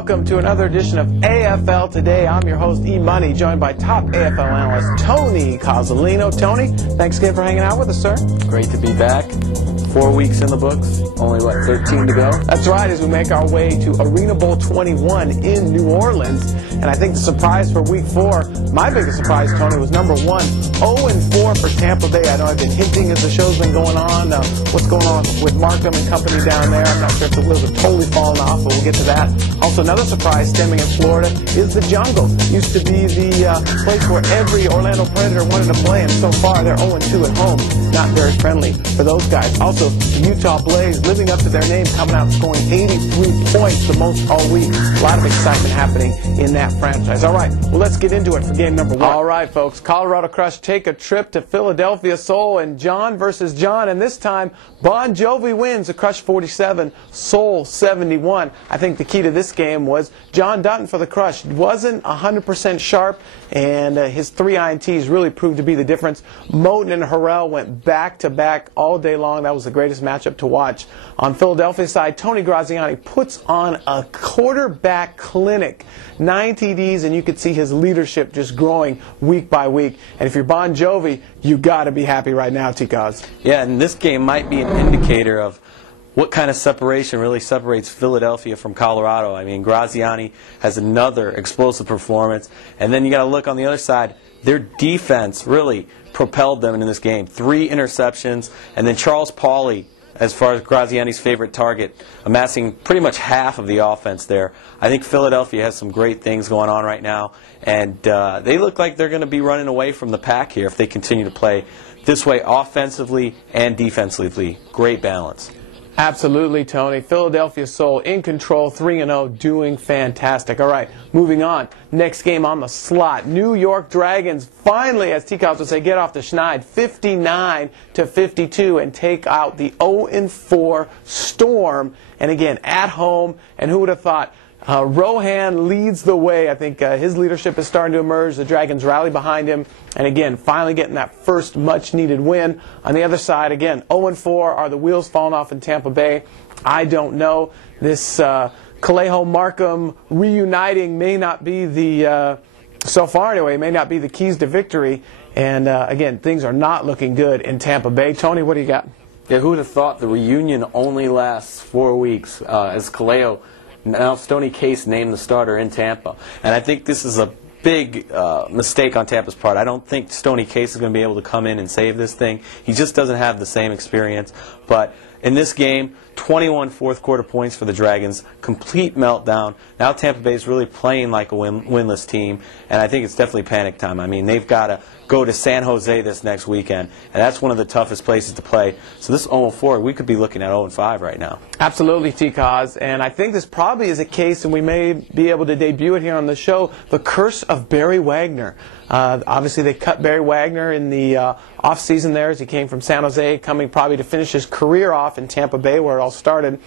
welcome to another edition of AFL Today. I'm your host, E-Money, joined by top AFL analyst Tony Cozzolino. Tony, thanks again for hanging out with us, sir. Great to be back. 4 weeks in the books. Only, 13 to go? That's right, as we make our way to Arena Bowl 21 in New Orleans. And I think the surprise for Week 4, my biggest surprise, Tony, was number 1, 0-4 for Tampa Bay. I know I've been hinting as the show's been going on, what's going on with Markham and company down there. I'm not sure if the wheels have totally fallen off, but we'll get to that. Also, another surprise stemming in Florida is the Jungle. Used to be the place where every Orlando Predator wanted to play, and so far they're 0-2 at home. Not very friendly for those guys. Also, the Utah Blaze living up to their name, coming out scoring 83 points, the most all week. A lot of excitement happening in that franchise. All right, well, let's get into it for game number 1. All right, folks, Colorado Crush take a trip to Philadelphia Soul, and John versus John, and this time Bon Jovi wins, a Crush 47, Soul 71. I think the key to this game was John Dutton for the Crush wasn't 100% sharp, and his 3 INTs really proved to be the difference. Moten and Harrell went back-to-back all day long. That was the greatest matchup to watch. On Philadelphia's side, Tony Graziani puts on a quarterback clinic. 9 TDs, and you could see his leadership just growing week by week. And if you're Bon Jovi, you got to be happy right now, T-Cos. Yeah, and this game might be an indicator of what kind of separation really separates Philadelphia from Colorado. I mean, Graziani has another explosive performance. And then you got to look on the other side. Their defense really propelled them in this game. 3 interceptions, and then Charles Pauley, as far as Graziani's favorite target, amassing pretty much half of the offense there. I think Philadelphia has some great things going on right now, and they look like they're going to be running away from the pack here if they continue to play this way offensively and defensively. Great balance. Absolutely, Tony. Philadelphia Soul in control, 3-0, doing fantastic. All right, moving on. Next game on the slot. New York Dragons finally, as T-Cops would say, get off the schneid, 59-52, and take out the 0-4 Storm. And again, at home, and who would have thought? Rohan leads the way. I think his leadership is starting to emerge. The Dragons rally behind him. And again, finally getting that first much-needed win. On the other side, again, 0-4. Are the wheels falling off in Tampa Bay? I don't know. This Calejo-Markham reuniting may not be the, so far anyway, may not be the keys to victory. And again, things are not looking good in Tampa Bay. Tony, what do you got? Yeah, who would have thought the reunion only lasts 4 weeks as Calejo, now Stoney Case, named the starter in Tampa. And I think this is a big mistake on Tampa's part. I don't think Stoney Case is going to be able to come in and save this thing. He just doesn't have the same experience. But in this game, 21 fourth-quarter points for the Dragons, complete meltdown. Now Tampa Bay is really playing like a winless team, and I think it's definitely panic time. I mean, they've got to go to San Jose this next weekend, and that's one of the toughest places to play. So this 0-4, we could be looking at 0-5 right now. Absolutely, T-Cos, and I think this probably is a case, and we may be able to debut it here on the show, the curse of Barry Wagner. Obviously, they cut Barry Wagner in the off-season there as he came from San Jose, coming probably to finish his career off in Tampa Bay, where it all started.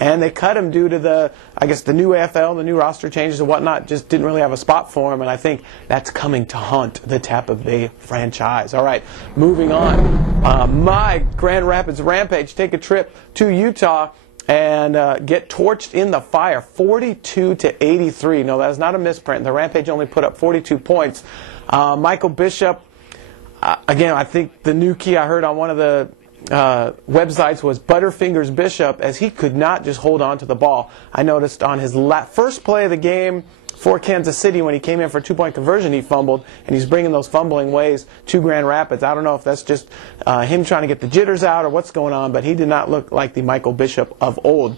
And they cut him due to the, I guess, the new AFL, the new roster changes and whatnot, just didn't really have a spot for him. And I think that's coming to haunt the Tampa Bay franchise. All right, moving on. My Grand Rapids Rampage take a trip to Utah and get torched in the fire, 42-83. No, that is not a misprint. The Rampage only put up 42 points. Michael Bishop, again, I think the new key I heard on one of the websites was Butterfingers Bishop, as he could not just hold on to the ball. I noticed on his first play of the game for Kansas City, when he came in for a 2-point conversion, he fumbled, and he's bringing those fumbling ways to Grand Rapids. I don't know if that's just him trying to get the jitters out or what's going on, but he did not look like the Michael Bishop of old.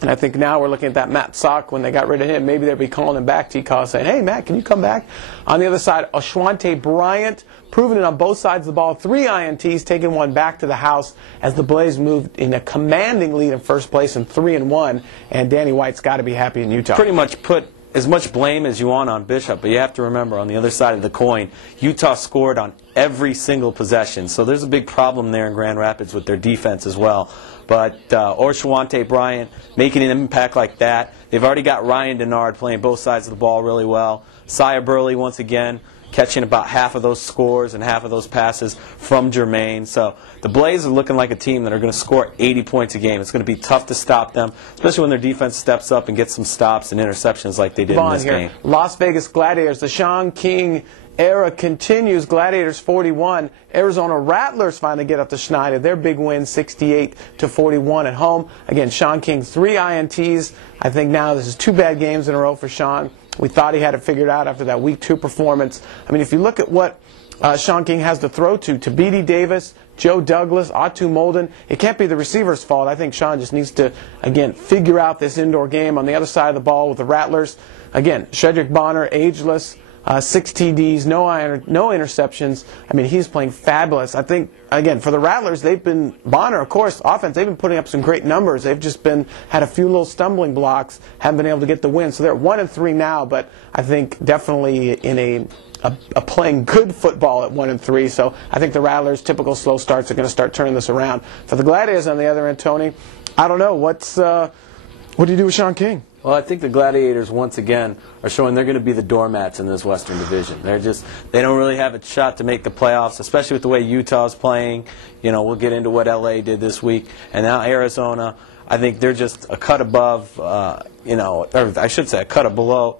And I think now we're looking at that Matt Sock. When they got rid of him, maybe they'll be calling him back, T-Call, saying, hey, Matt, can you come back? On the other side, Ashwante Bryant, proving it on both sides of the ball. 3 INTs, taking one back to the house as the Blaze moved in a commanding lead in first place in 3-1. And Danny White's got to be happy in Utah. Pretty much put as much blame as you want on Bishop, but you have to remember, on the other side of the coin, Utah scored on every single possession. So there's a big problem there in Grand Rapids with their defense as well. But Ashwante Bryant making an impact like that. They've already got Ryan Denard playing both sides of the ball really well. Sia Burley, once again, catching about half of those scores and half of those passes from Jermaine. So the Blaze are looking like a team that are going to score 80 points a game. It's going to be tough to stop them, especially when their defense steps up and gets some stops and interceptions like they did in this game. Las Vegas Gladiators, the Sean King era continues. Gladiators 41. Arizona Rattlers finally get up to Schneider. Their big win, 68-41 at home. Again, Sean King, 3 INTs. I think now this is 2 bad games in a row for Sean. We thought he had it figured out after that Week 2 performance. I mean, if you look at what Sean King has to throw to B.D. Davis, Joe Douglas, Atu Molden, it can't be the receiver's fault. I think Sean just needs to, again, figure out this indoor game on the other side of the ball with the Rattlers. Again, Shedrick Bonner, ageless, 6 TDs, no interceptions. I mean, he's playing fabulous. I think, again, for the Rattlers, they've been, Bonner, of course, offense, they've been putting up some great numbers. They've just had a few little stumbling blocks, haven't been able to get the win. So they're 1-3 now, but I think definitely in a playing good football at 1-3. So I think the Rattlers, typical slow starts, are going to start turning this around. For the Gladiators on the other end, Tony, I don't know. What do you do with Sean King? Well, I think the Gladiators, once again, are showing they're going to be the doormats in this Western Division. They don't really have a shot to make the playoffs, especially with the way Utah's playing. You know, we'll get into what LA did this week. And now Arizona, I think they're just a cut above, or I should say a cut below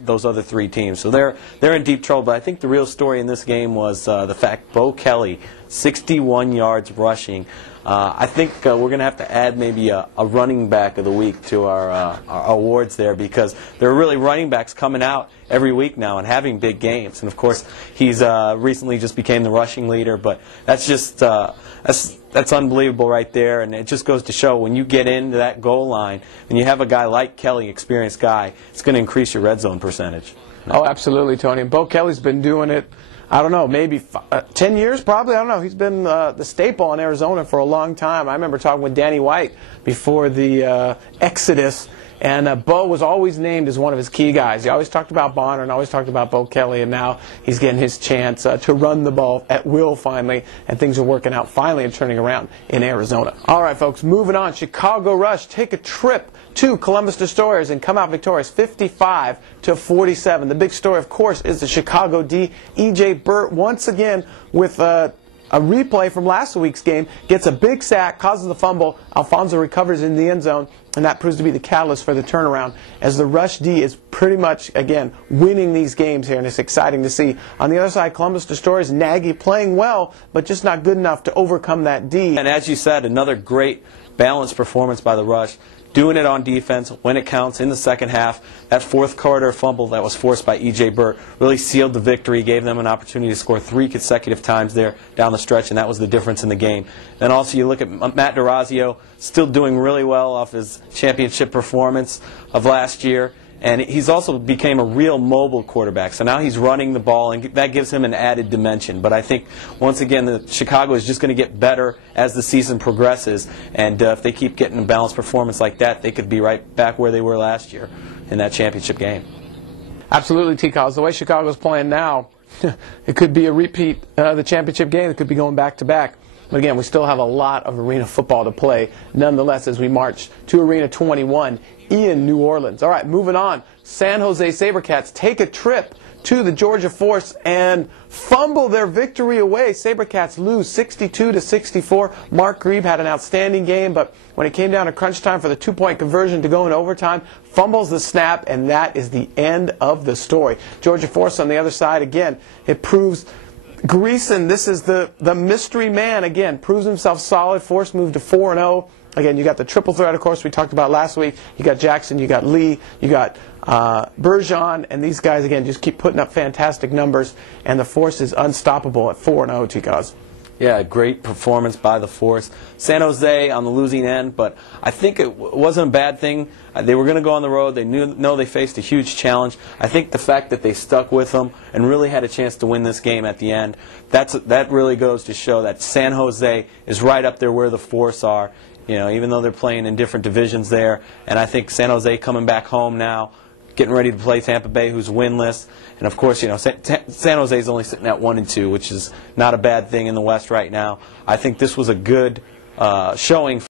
those other 3 teams. So they're in deep trouble. But I think the real story in this game was the fact Bo Kelly, 61 yards rushing. I think we're going to have to add maybe a running back of the week to our awards there, because there are really running backs coming out every week now and having big games. And of course, he's recently just became the rushing leader. But that's just that's unbelievable right there. And it just goes to show when you get into that goal line and you have a guy like Kelly, experienced guy, it's going to increase your red zone percentage. Oh, absolutely, Tony. And Bo Kelly's been doing it, I don't know, maybe 10 years probably. I don't know. He's been the staple in Arizona for a long time. I remember talking with Danny White before the Exodus, and Bo was always named as one of his key guys. He always talked about Bonner and always talked about Bo Kelly, and now he's getting his chance to run the ball at will finally, and things are working out finally and turning around in Arizona. All right, folks, moving on. Chicago Rush take a trip to Columbus Destroyers and come out victorious 55-47. The big story, of course, is the Chicago D. E.J. Burt once again with a replay from last week's game, gets a big sack, causes the fumble. Alfonso recovers in the end zone, and that proves to be the catalyst for the turnaround as the Rush D is pretty much, again, winning these games here, and it's exciting to see. On the other side, Columbus Destroyers, Nagy playing well, but just not good enough to overcome that D. And as you said, another great balanced performance by the Rush. Doing it on defense when it counts in the second half. That 4th quarter fumble that was forced by E.J. Burt really sealed the victory, gave them an opportunity to score 3 consecutive times there down the stretch, and that was the difference in the game. Then also you look at Matt DeRazio, still doing really well off his championship performance of last year. And he's also became a real mobile quarterback. So now he's running the ball, and that gives him an added dimension. But I think, once again, Chicago is just going to get better as the season progresses. And if they keep getting a balanced performance like that, they could be right back where they were last year in that championship game. Absolutely, T-Cos. The way Chicago's playing now, it could be a repeat of the championship game. It could be going back-to-back. But again, we still have a lot of arena football to play, nonetheless, as we march to Arena 21 in New Orleans. All right, moving on. San Jose SaberCats take a trip to the Georgia Force and fumble their victory away. SaberCats lose 62-64. Mark Grebe had an outstanding game, but when it came down to crunch time for the 2-point conversion to go into overtime, fumbles the snap, and that is the end of the story. Georgia Force on the other side, again, it proves Greason, this is the mystery man, again, proves himself solid. Force moved to 4-0. Again, you got the triple threat, of course, we talked about last week. You got Jackson, you got Lee, you got Bergeron, and these guys, again, just keep putting up fantastic numbers, and the Force is unstoppable at 4-0, T-Cos. Yeah, great performance by the Force. San Jose on the losing end, but I think it wasn't a bad thing. They were going to go on the road. They know they faced a huge challenge. I think the fact that they stuck with them and really had a chance to win this game at the end, that really goes to show that San Jose is right up there where the Force are, you know, even though they're playing in different divisions there. And I think San Jose coming back home now, getting ready to play Tampa Bay, who's winless. And, of course, you know, San Jose is only sitting at 1-2, which is not a bad thing in the West right now. I think this was a good showing